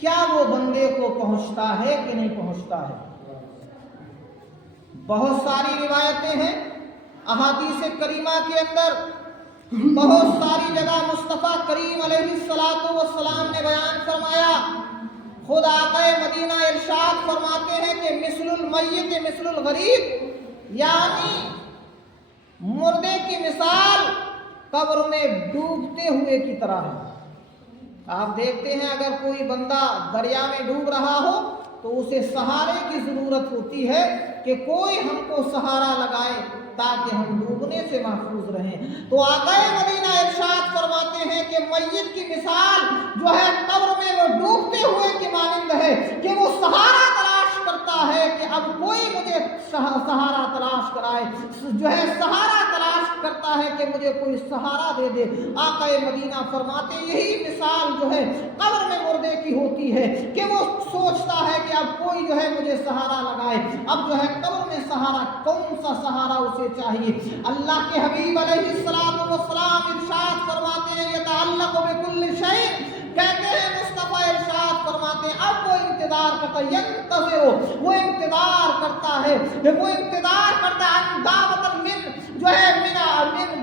کیا وہ بندے کو پہنچتا ہے کہ نہیں پہنچتا ہے؟ بہت ساری روایتیں ہیں احادیث کریمہ کے اندر، بہت ساری جگہ مصطفیٰ کریم علیہ السلام نے بیان فرمایا، خود آقا مدینہ ارشاد فرماتے ہیں کہ مثل المیت مثل الغریق، یعنی مردے کی مثال قبر میں ڈوبتے ہوئے کی طرح ہے۔ آپ دیکھتے ہیں اگر کوئی بندہ دریا میں ڈوب رہا ہو تو اسے سہارے کی ضرورت ہوتی ہے کہ کوئی ہم کو سہارا لگائے تاکہ ہم ڈوبنے سے محفوظ رہیں۔ تو آقا مدینہ ارشاد فرماتے ہیں کہ میت کی مثال جو ہے قبر میں وہ ڈوبتے ہوئے کی مانند ہے کہ وہ سہارا تلاش کرتا ہے کہ اب کوئی مجھے سہارا تلاش کرائے، جو ہے سہارا تلاش کرتا ہے کہ مجھے کوئی سہارا دے دے۔ آقا مدینہ فرماتے یہی مثال جو ہے قبر میں مردے کی ہوتی ہے کہ وہ سوچتا ہے کہ اب کوئی جو ہے مجھے سہارا لگائے۔ اب جو ہے قبر میں سہارا، کون سا سہارا اسے چاہیے؟ اللہ کے حبیب علیہ السلام ارشاد فرماتے ہیں یتعلق بکل شیء، کہتے ہیں مصطفیٰ ارشاد فرماتے ہیں اب وہ انتظار کرتا ہے، ینتظر، وہ انتظار کرتا ہے، وہ انتظار کرتا ہے دعوت من جو ہے من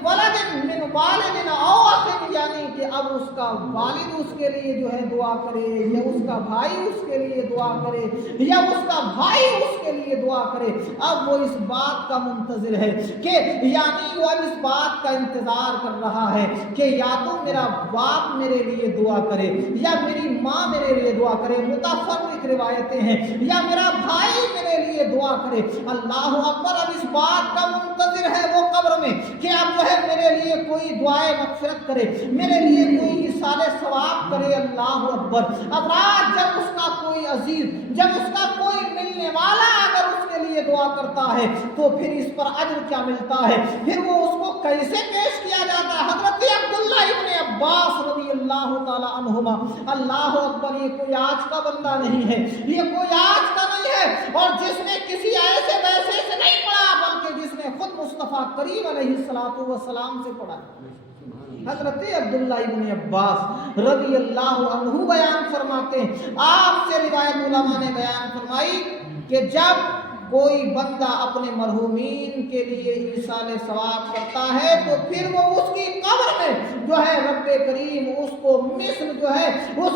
ولد من والد او اخ، یعنی کہ اب اس کا والد اس کے لیے جو ہے دعا کرے، یا اس کا بھائی اس کے لیے دعا کرے، یا اس کا بھائی اس کے لیے دعا کرے۔ اب وہ اس بات کا منتظر ہے کہ یعنی وہ اب اس بات کا انتظار کر رہا ہے کہ یا تو میرا باپ میرے لیے دعا کرے یا میری ماں میرے لیے دعا کرے، متفرق روایتیں ہیں، یا میرا بھائی میرے لیے دعا کرے۔ اللہ اکبر، اب اس بات کا منتظر ہے وہ قبر میں کہ اب جو ہے میرے لیے کوئی دعائے مغفرت کرے، میرے لیے کوئی ایصال ثواب کرے۔ اللہ اکبر، اب رات جب اس کا کوئی عزیز، جب اس کا کوئی ملنے والا اگر اس کے لیے دعا کرتا ہے تو پھر اس پر اجر کیا ملتا ہے، پھر وہ اس کو کیسے پیش کیا جاتا ہے؟ حضرت عبداللہ ابن عباس رضی اللہ تعالی عنہما، اللہ اکبر، یہ کوئی آج کا بندہ نہیں ہے، یہ کوئی آج کا نہیں ہے، اور جس نے کسی ایسے ویسے سے نہیں پڑھا بلکہ جس نے خود مصطفیٰ کریم علیہ السلام سے پڑھا۔ حضرت عبداللہ ابن عباس رضی اللہ عنہ بیان فرماتے ہیں، آپ سے روایت علماء نے بیان فرمائی کہ جب کوئی بندہ اپنے مرحومین کے لیے ایصال ثواب کرتا ہے تو پھر وہ اس کی قبر میں جو ہے رب کریم اس کو مثل جو ہے اس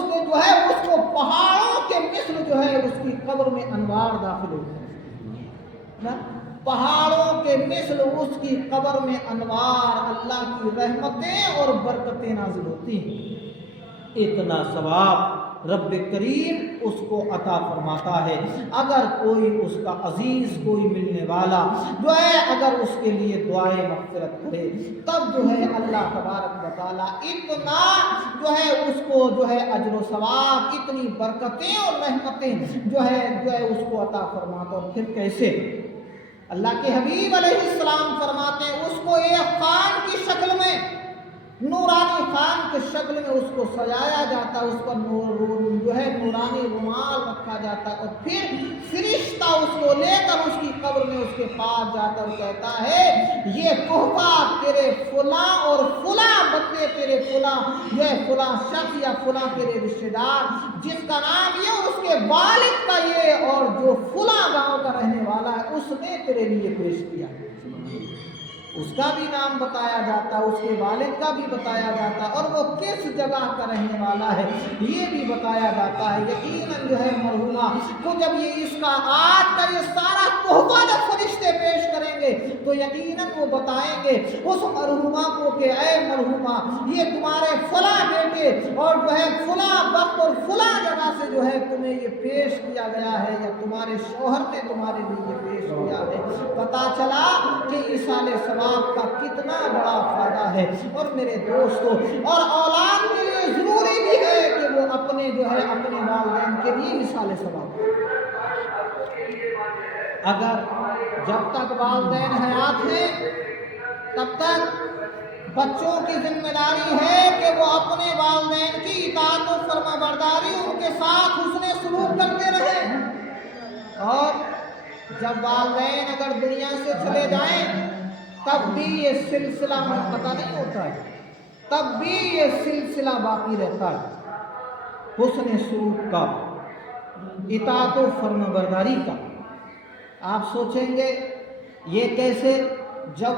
کو پہاڑوں کے مثل جو ہے اس کی قبر میں انوار داخل ہوتے ہیں، پہاڑوں کے مثل اس کی قبر میں انوار، اللہ کی رحمتیں اور برکتیں نازل ہوتی ہیں۔ اتنا ثواب رب کریم اس کو عطا فرماتا ہے اگر کوئی اس کا عزیز، کوئی ملنے والا جو ہے اگر اس کے لیے دعائے مغفرت کرے، تب جو ہے اللہ تبارک و تعالیٰ اتنا جو ہے اس کو جو ہے اجر و ثواب، اتنی برکتیں اور رحمتیں جو ہے اس کو عطا فرماتا۔ اور پھر کیسے؟ اللہ کے حبیب علیہ السلام فرماتے ہیں اس کو ایک خان کی شکل میں، نورانی خان کی شکل میں اس کو سجایا جاتا ہے، اس پر جو ہے نورانی رومال رکھا جاتا ہے، اور پھر فرشتہ اس کو لے کر اس کی قبر میں اس کے پاس جاتا اور کہتا ہے یہ تحفہ تیرے فلاں اور فلاں بندے، تیرے فلاں یہ فلاں شخص یا فلاں تیرے رشتے دار جس کا نام یہ اور اس کے والد کا یہ اور جو فلاں گاؤں کا رہنے والا ہے اس نے تیرے لیے پیش کیا۔ اس کا بھی نام بتایا جاتا ہے، اس کے والد کا بھی بتایا جاتا ہے، اور وہ کس جگہ کا رہنے والا ہے یہ بھی بتایا جاتا ہے۔ یقیناً جو ہے مرحومہ کو جب یہ اس کا آج کا یہ سارا تحفہ جب فرشتے پیش کریں گے تو یقیناً وہ بتائیں گے اس مرحومہ کو کہ اے مرحومہ یہ تمہارے فلاں بیٹے اور جو ہے فلاں وقت اور فلاں جگہ سے جو ہے تمہیں یہ پیش کیا گیا ہے، یا تمہارے شوہر نے تمہارے لیے یہ پیش کیا ہے۔ پتہ چلا کہ ایصال ثواب کا کتنا بڑا فائدہ ہے۔ اور میرے دوستو، اور اولاد کے لیے ضروری بھی ہے کہ وہ اپنے جو ہے اپنے والدین کے لیے ایصال ثواب، اگر جب تک والدین حیات ہیں تب تک بچوں کی ذمہ داری ہے کہ وہ اپنے والدین کی اطاعت و فرما برداری ان کے ساتھ حسن سلوک کرتے رہیں، اور جب والدین اگر دنیا سے چلے جائیں تب بھی یہ سلسلہ منقطع نہیں ہوتا ہے، تب بھی یہ سلسلہ باقی رہتا ہے۔ حسن سلوک کا، اطاعت و فرمانبرداری کا۔ آپ سوچیں گے یہ کیسے؟ جب